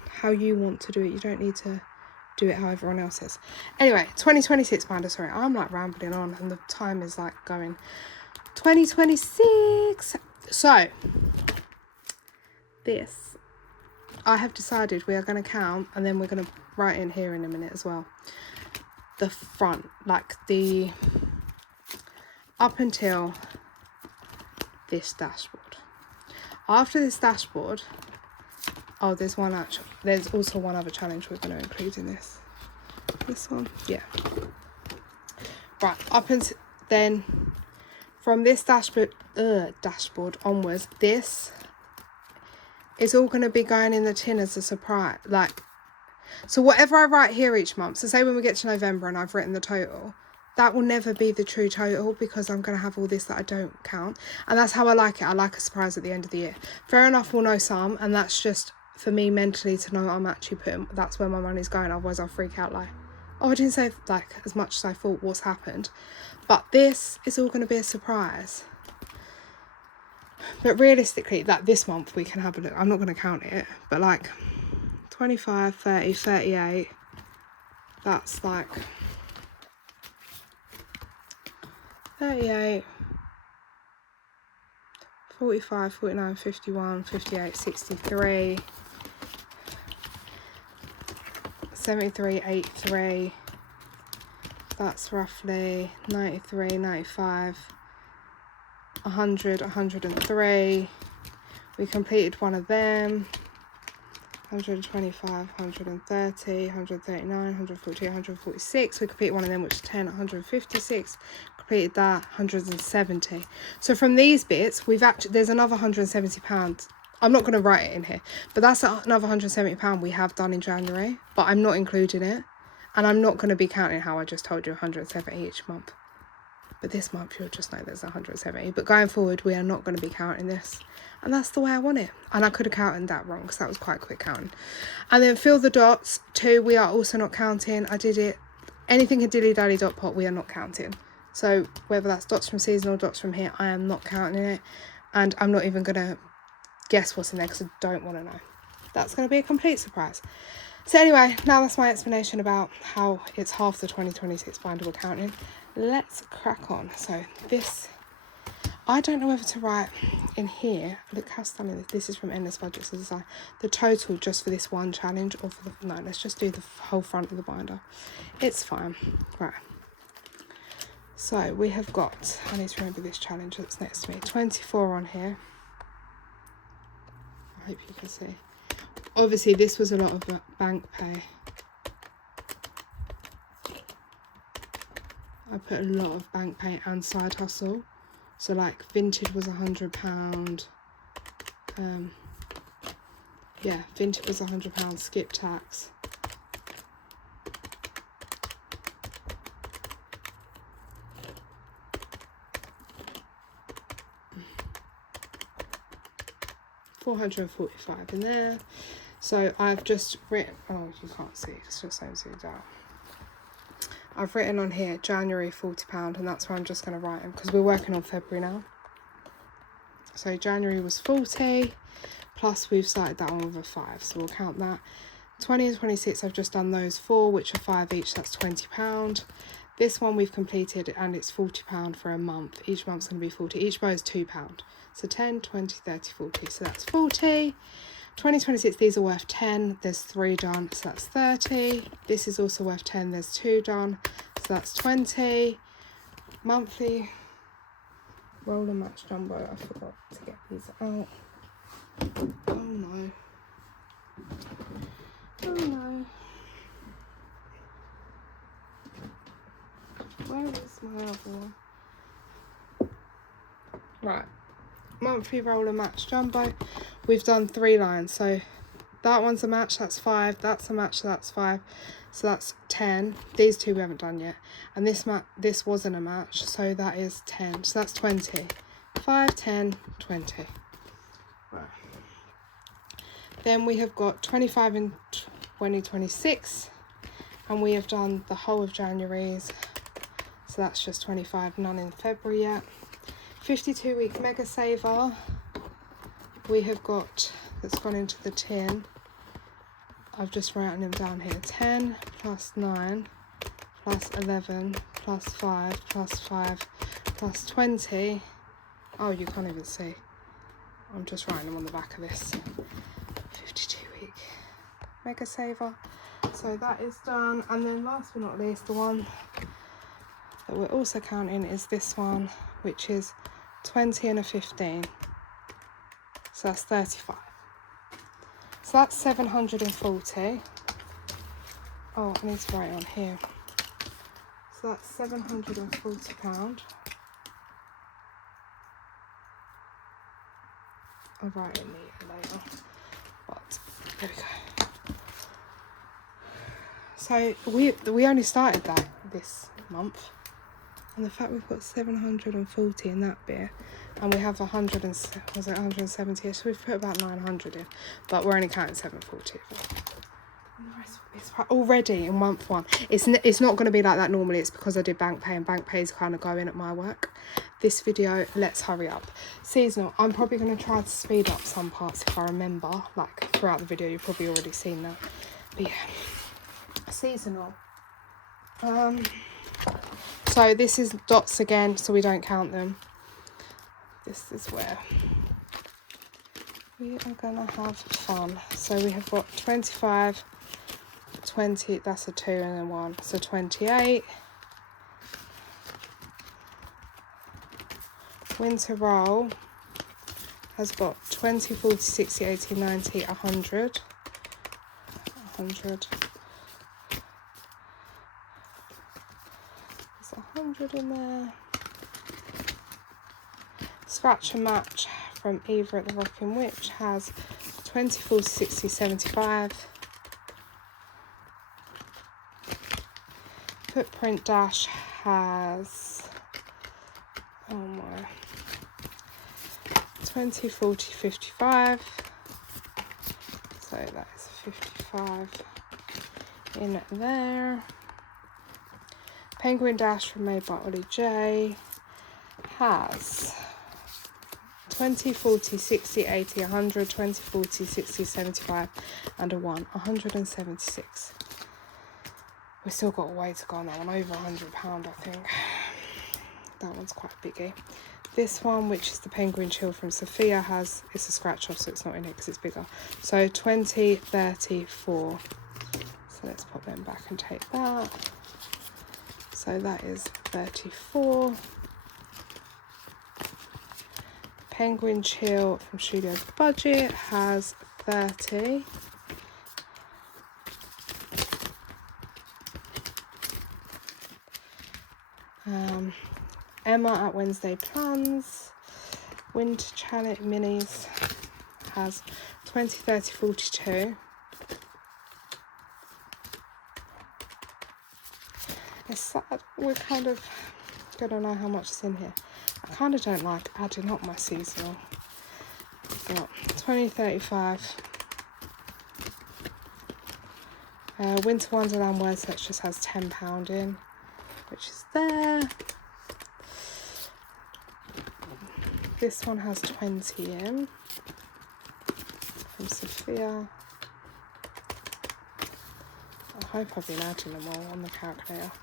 how you want to do it. You don't need to do it how everyone else says. Anyway, 2026 binder. Sorry, I'm like rambling on, and the time is like going. 2026. So this, I have decided we are going to count, and then we're going to write in here in a minute as well, the front, like the up until this dashboard. After this dashboard, oh, there's also one other challenge we're going to include in this one, yeah, right, up until then, from this dashboard onwards, this is all going to be going in the tin as a surprise. Like, so whatever I write here each month, so say when we get to November and I've written the total, that will never be the true total, because I'm going to have all this that I don't count. And that's how I like it. I like a surprise at the end of the year. Fair enough, we'll know some, and that's just for me mentally to know I'm actually putting, that's where my money's going. Otherwise I'll freak out like, oh, I didn't save like as much as I thought, what's happened. But this is all going to be a surprise. But realistically, that this month we can have a look. I'm not going to count it, but like 25, 30, 38, that's like 38, 45, 49, 51, 58, 63, 73, 83, that's roughly 93, 95, 100, 103. We completed one of them. 125, 130, 139, 140, 146. We completed one of them, which is 10, 156. Completed that, 170. So from these bits, we've actually, there's another £170. I'm not going to write it in here, but that's another £170 we have done in January, but I'm not including it. And I'm not going to be counting how I just told you 170 each month. But this month you'll just know there's 170. But going forward, we are not going to be counting this. And that's the way I want it. And I could have counted that wrong because that was quite quick counting. And then fill the dots. 2, we are also not counting. I did it. Anything in dilly dally dot pot, we are not counting. So whether that's dots from seasonal, dots from here, I am not counting it. And I'm not even going to guess what's in there because I don't want to know. That's going to be a complete surprise. So anyway, now that's my explanation about how it's half the 2026 binder we're counting. Let's crack on. So this, I don't know whether to write in here. Look how stunning this is from Endless Budgets of Design. The total just for this one challenge, or for the, no, let's just do the whole front of the binder. It's fine. Right. So we have got, I need to remember this challenge that's next to me. 24 on here. I hope you can see. Obviously, this was a lot of bank pay. I put a lot of bank pay and side hustle. So like vintage was £100. Yeah, vintage was £100, skip tax. £445 in there. So I've just written, oh, you can't see, it's just so zoomed out. I've written on here January £40, and that's where I'm just going to write them because we're working on February now. So January was 40, plus we've started that one with a 5, so we'll count that. 20 and 26, I've just done those 4, which are 5 each, that's £20. This one we've completed and it's £40 for a month. Each month's going to be 40. Each bow is £2. So 10, 20, 30, 40. So that's 40. 2026, these are worth 10. There's 3 done. So that's 30. This is also worth 10. There's 2 done. So that's 20. Monthly roller match jumbo. I forgot to get these out. Oh no. Oh no. Where is my other one? Right. Monthly roller match jumbo. We've done 3 lines. So that one's a match, that's 5. That's a match, so that's 5. So that's 10. These 2 we haven't done yet. And this wasn't a match, so that is 10. So that's 20. 5, 10, 20. Right. Then we have got 25 in 2026. And we have done the whole of January's. So that's just 25, none in February yet. 52-week mega saver. We have got, that's gone into the tin. I've just written them down here. 10 plus 9 plus 11 plus 5 plus 5 plus 20. Oh, you can't even see. I'm just writing them on the back of this. 52-week mega saver. So that is done. And then last but not least, the one that we're also counting is this one, which is 20 and a 15. So that's 35. So that's 740. Oh, I need to write it on here. So that's £740. I'll write it later. But there we go. So we only started that this month. And the fact we've got 740 in that bit, and we have 170, so we've put about 900 in, but we're only counting 740. And the rest is already in month 1. It's not going to be like that normally. It's because I did bank pay, and bank pay is kind of going at my work. This video, let's hurry up. Seasonal, I'm probably going to try to speed up some parts if I remember. Like throughout the video, you've probably already seen that. But yeah, seasonal. So this is dots again, so we don't count them. This is where we are gonna have fun. So we have got 25, 20, that's a 2 and then 1, so 28. Winter roll has got 20, 40, 60, 80, 90, 100. 100. There's 100 in there. Scratch and match from Eva at the Rocking Witch has 20, 40, 60, 75. Footprint Dash has, oh my, 20, 40, 55. So that is 55 in there. Penguin Dash from Made by Ollie J has 20, 40, 60, 80, 100, 20, 40, 60, 75 and a 1, 176. We've still got a way to go on that one, over £100 I think. That one's quite biggie. This one, which is the Penguin Chill from Sophia, it's a scratch off, so it's not in here because it's bigger. So 20, 34. So let's pop them back and take that. So that is 34. Penguin Chill from Studio Budget has 30. Emma at Wednesday Plans, Winter Challenge Minis has 20, 30, 42. It's sad, we're kind of gonna know how much is in here. I kind of don't like adding up my seasonal. But 20, 35. Winter Wonderland Word Search just has £10 in, which is there. This one has 20 in from Sophia. I hope I've been adding them all on the calculator.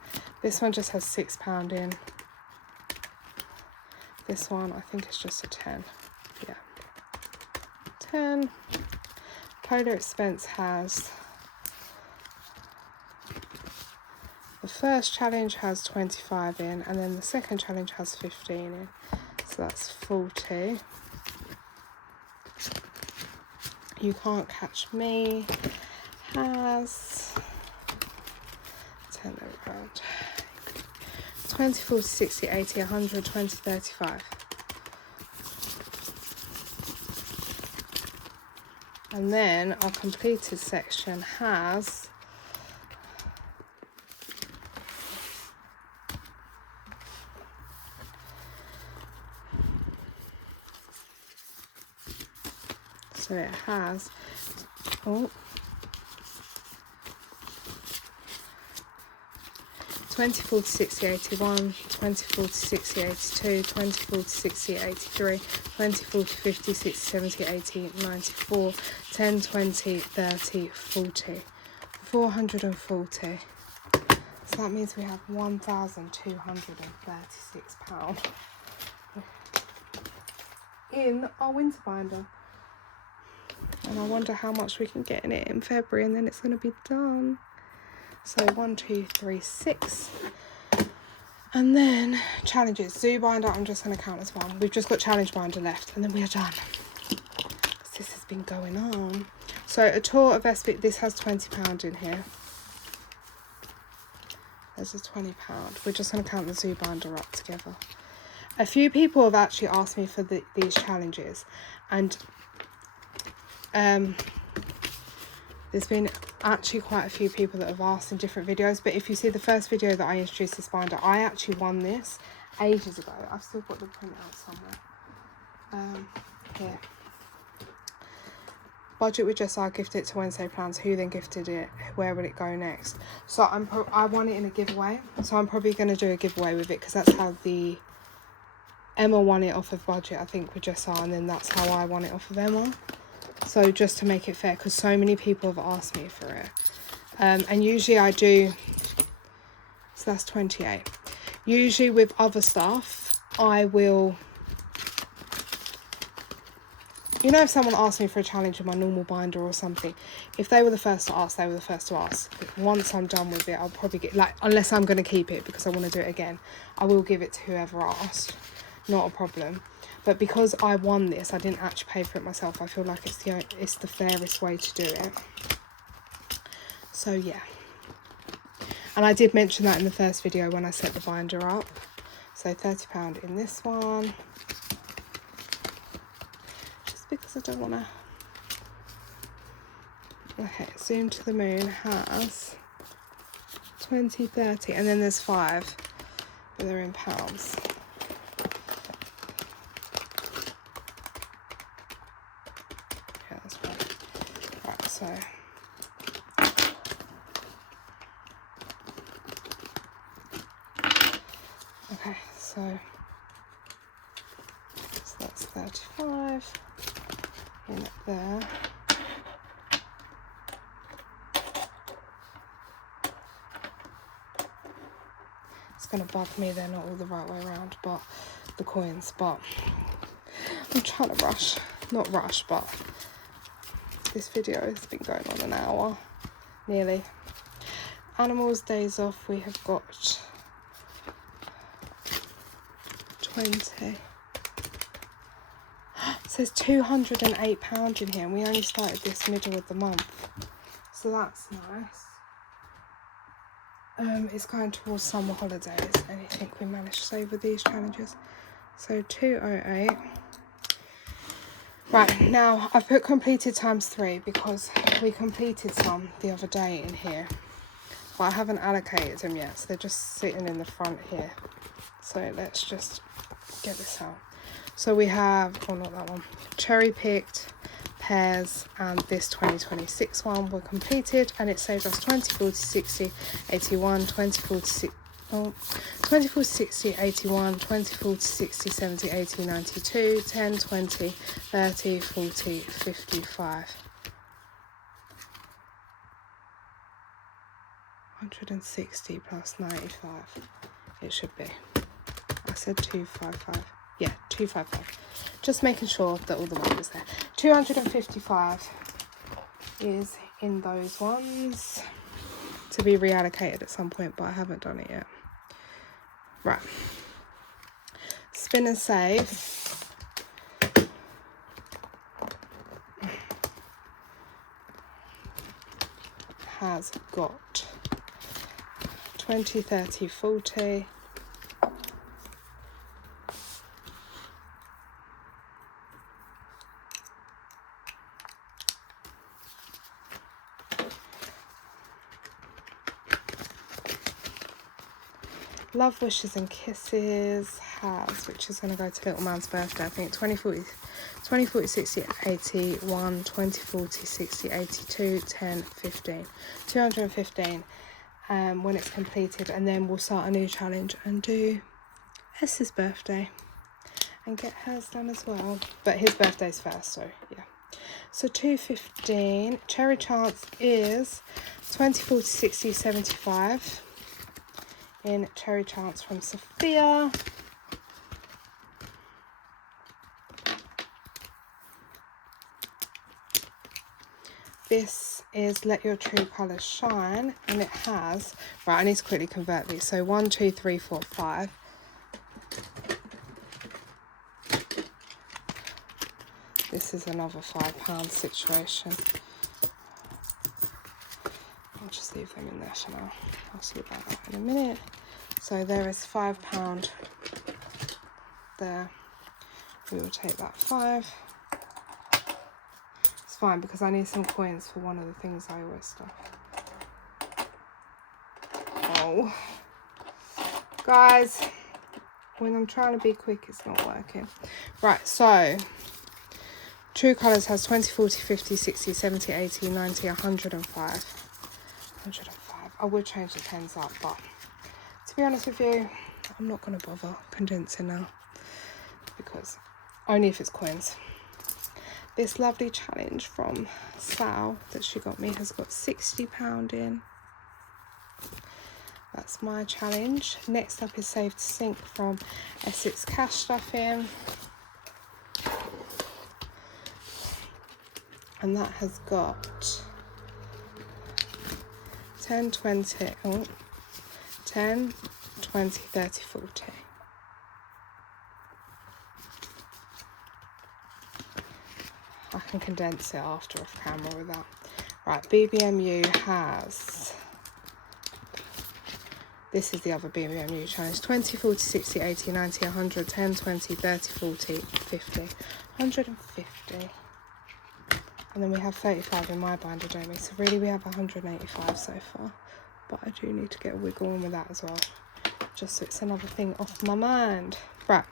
This one just has £6 in. This one I think it's just a 10. Yeah, 10. Polar Expense has, the first challenge has 25 in, and then the second challenge has 15 in. So that's 40. You Can't Catch Me has 10 around 20, 40, 60, 80, 100, 20, 35. And then our completed section has so it has 20, 40, 60, 81, 20, 40, 60, 82, 20, 40, 60, 83, 20, 40, 50, 60, 70, 80, 94, 10, 20, 30, 40. 440. So that means we have £1,236 in our winter binder. And I wonder how much we can get in it in February, and then it's going to be done. So 1, 2, 3, 6. And then challenges. Zoo binder, I'm just going to count as one. We've just got challenge binder left, and then we are done. This has been going on. So a tour of Espik, this has £20 in here. There's a £20. We're just going to count the zoo binder up together. A few people have actually asked me for these challenges, and there's been actually quite a few people that have asked in different videos. But if you see the first video that I introduced this binder, I actually won this ages ago. I've still got the printout somewhere. Here. budget with Jess, I gifted it to Wednesday Plans. Who then gifted it? Where would it go next? So I won it in a giveaway. So I'm probably going to do a giveaway with it, because that's how the Emma won it off of budget, I think, with Jess, and then that's how I won it off of Emma. So just to make it fair, because so many people have asked me for it. And usually I do, so that's 28. Usually with other stuff, I will, you know, if someone asked me for a challenge in my normal binder or something, if they were the first to ask, they were the first to ask. Once I'm done with it, I'll probably get, like, unless I'm going to keep it because I want to do it again, I will give it to whoever asked. Not a problem. But because I won this, I didn't actually pay for it myself. I feel like it's the fairest way to do it. So yeah. And I did mention that in the first video when I set the binder up. So £30 in this one. Just because I don't want to... Okay, Zoom to the Moon has 20, 30, and then there's 5, but they're in pounds. Yeah, that's right. Right, so... Okay, so that's 35 in there. It's going to bug me, they're not all the right way around, but the coins, but I'm trying to rush. Not rush, but this video has been going on an hour, nearly. Animals, days off, we have got 20. It says £208 in here, and we only started this middle of the month, so that's nice. It's going towards summer holidays. Anything we managed to save with these challenges. So 208. Right, now I've put completed ×3 because we completed some the other day in here, but I haven't allocated them yet, so they're just sitting in the front here. So let's just get this out. So we have, oh not that one, cherry picked, pears, and this 2026 one were completed, and it saved us 20, 40, 60, 81, 20, 40, 60, 20, 40, 60, 81, 20, 40, 60, 70, 80, 92, 10, 20, 30, 40, 55. 160 plus 95, it should be. I said 255. Yeah, 255. Just making sure that all the numbers there. 255 is in those ones to be reallocated at some point, but I haven't done it yet. Right. Spin and save. Has got 20, 30, 40. Love, Wishes and Kisses has, which is going to go to little man's birthday, I think, 20, 40, 60, 81, 20, 40, 60, 82, 10, 15. 215 when it's completed, and then we'll start a new challenge and do S's birthday and get hers done as well. But his birthday's first, so yeah. So 215, Cherry Chance is 20, 40, 60, 75. In Cherry Chance from Sophia. This is Let Your True Colours Shine, and it has, right, I need to quickly convert these. So 1, 2, 3, 4, 5. This is another £5 situation. I'll just leave them in there for now. I'll see about that in a minute. So there is £5 there. We will take that 5. It's fine because I need some coins for one of the things I always stuff. Oh. Guys, when I'm trying to be quick, it's not working. Right, so True Colours has 20, 40, 50, 60, 70, 80, 90, 105. 105. I would change the pens up, but to be honest with you, I'm not going to bother condensing now, because only if it's coins. This lovely challenge from Sal that she got me has got £60 in. That's my challenge. Next up is Save to Sink from Essex Cash Stuffing. And that has got 10, 20, 10, 20, 30, 40. I can condense it after off camera with that. Right, BBMU has, this is the other BBMU challenge, 20, 40, 60, 80, 90, 100, 10, 20, 30, 40, 50, 150. And then we have 35 in my binder, don't we? So really we have 185 so far. But I do need to get a wiggle on with that as well, just so it's another thing off my mind. Right,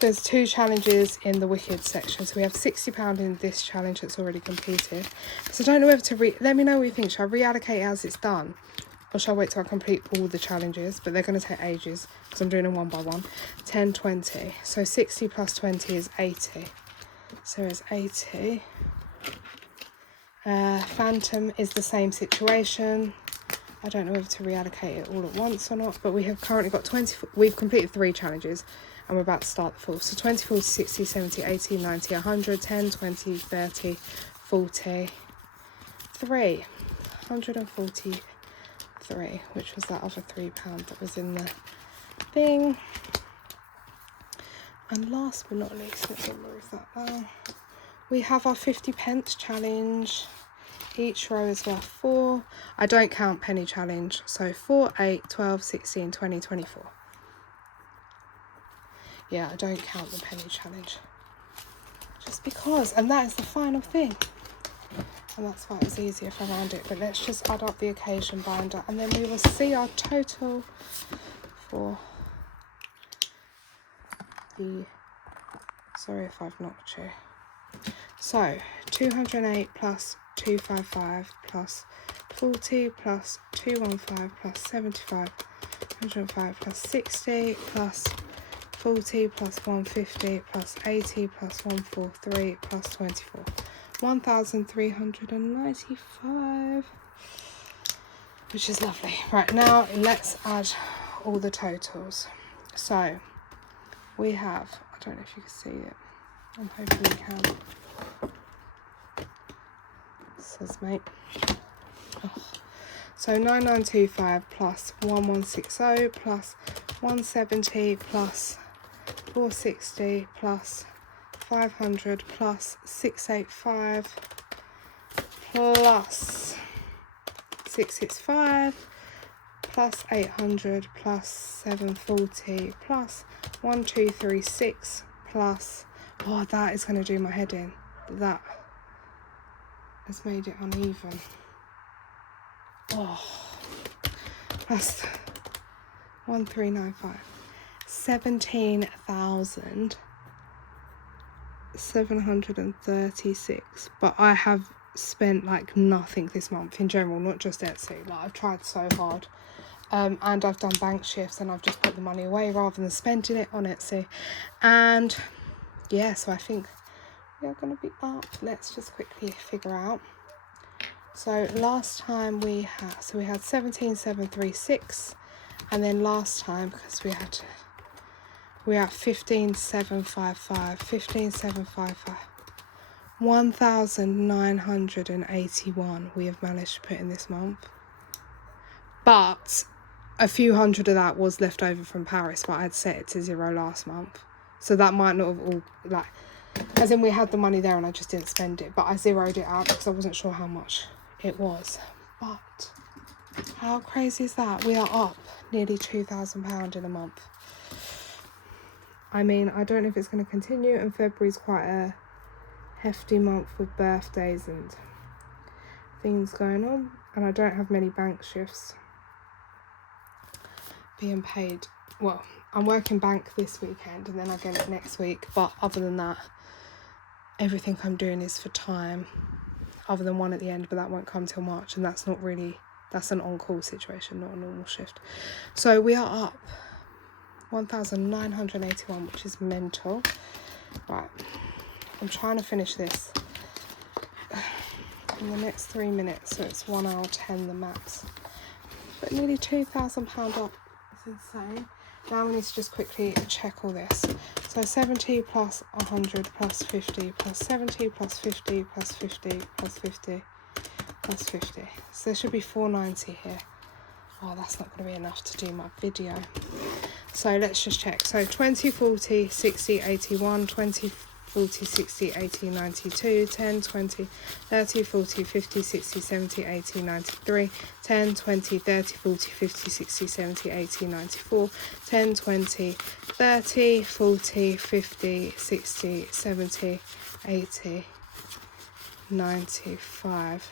there's 2 challenges in the Wicked section. So we have £60 in this challenge that's already completed. So I don't know whether to let me know what you think. Shall I reallocate it as it's done, or shall I wait till I complete all the challenges? But they're going to take ages because I'm doing them one by one. 10, 20. So 60 plus 20 is 80. So it's 80. Phantom is the same situation. I don't know whether to reallocate it all at once or not, but we have currently got 20, we've completed 3 challenges and we're about to start the 4th. So 20, 40, 60, 70, 80, 90, 100, 10, 20, 30, 40, 3, 143, which was that other £3 that was in the thing. And last but not least, let's remove that there. We have our 50 pence challenge. Each row is worth 4. I don't count penny challenge. So 4, 8, 12, 16, 20, 24. Yeah, I don't count the penny challenge. Just because. And that is the final thing. And that's why it was easier if I round it. But let's just add up the occasion binder. And then we will see our total for the... Sorry if I've knocked you. So 208 plus 255 plus 40 plus 215 plus 75, 105 plus 60 plus 40 plus 150 plus 80 plus 143 plus 24. 1,395, which is lovely. Right, now let's add all the totals. So we have, I don't know if you can see it, I'm hoping you can. Says mate. Oh. So 9925 plus 1160 plus 170 plus 460 plus 500 plus 685 plus 665 plus 800 plus 740 plus 1236 plus, oh, that is going to do my head in. That has made it uneven. Oh, plus 1395. 17,736. But I have spent like nothing this month in general, not just Etsy. Like, I've tried so hard. And I've done bank shifts and I've just put the money away rather than spending it on Etsy. And yeah, so I think we are going to be up. Let's just quickly figure out. So last time we had 17,736, and then last time, because we're at 15,755, 15,755, 1,981 we have managed to put in this month. But a few hundred of that was left over from Paris, but I had set it to 0 last month. So that might not have all, like, as in we had the money there and I just didn't spend it, but I zeroed it out because I wasn't sure how much it was. But how crazy is that? We are up nearly £2,000 in a month. I mean, I don't know if it's going to continue, and February's quite a hefty month with birthdays and things going on, and I don't have many bank shifts being paid. Well, I'm working bank this weekend and then I get it next week, but other than that, everything I'm doing is for time, other than one at the end, but that won't come till March, and that's not really, that's an on-call situation, not a normal shift. So we are up 1,981, which is mental. Right, I'm trying to finish this in the next 3 minutes, so it's 1 hour 10 the max, but nearly £2,000 up. It's insane. Now we need to just quickly check all this. So 70 plus 100 plus 50 plus 70 plus 50 plus 50 plus 50 plus 50. So there should be 490 here. Oh, that's not going to be enough to do my video. So let's just check. So 20, 40, 60, 81, 20, 40, 60, 80, 92, 10, 20, 30, 40, 50, 60, 70, 80, 93, 10, 20, 30, 40, 50, 60, 70, 80, 94, 10, 20, 30, 40, 50, 60, 70, 80, 95,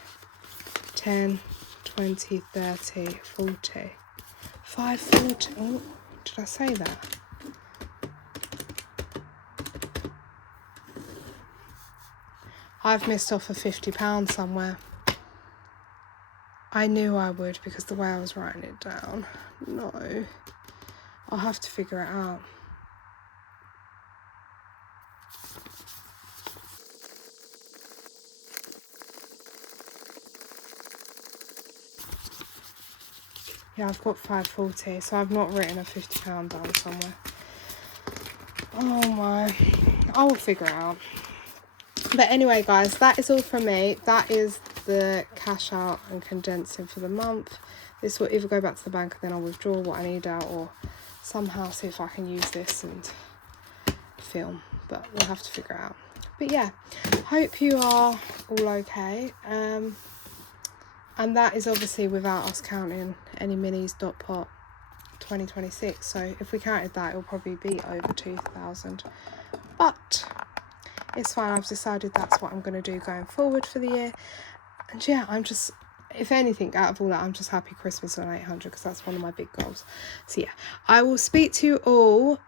10, 20, 30, 40, 540. Oh, did I say that? I've missed off a £50 somewhere. I knew I would because the way I was writing it down. No. I'll have to figure it out. Yeah, I've got 540, so I've not written a £50 down somewhere. Oh my. I will figure it out. But anyway, guys, that is all from me. That is the cash out and condensing for the month. This will either go back to the bank and then I'll withdraw what I need out, or somehow see if I can use this and film. But we'll have to figure it out. But yeah, hope you are all okay. And that is obviously without us counting any minis dot pot 2026. So if we counted that, it'll probably be over 2,000. But it's fine. I've decided that's what I'm going to do going forward for the year. And yeah, I'm just, if anything, out of all that, I'm just happy Christmas on 800, because that's one of my big goals. So yeah, I will speak to you all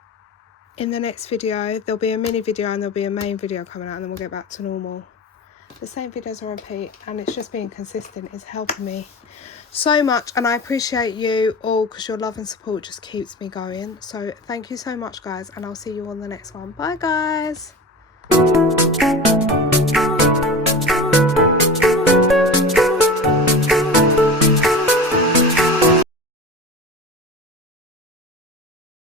in the next video. There'll be a mini video and there'll be a main video coming out, and then we'll get back to normal. The same videos on repeat, and it's just being consistent is helping me so much, and I appreciate you all because your love and support just keeps me going. So thank you so much, guys, and I'll see you on the next one. Bye, guys.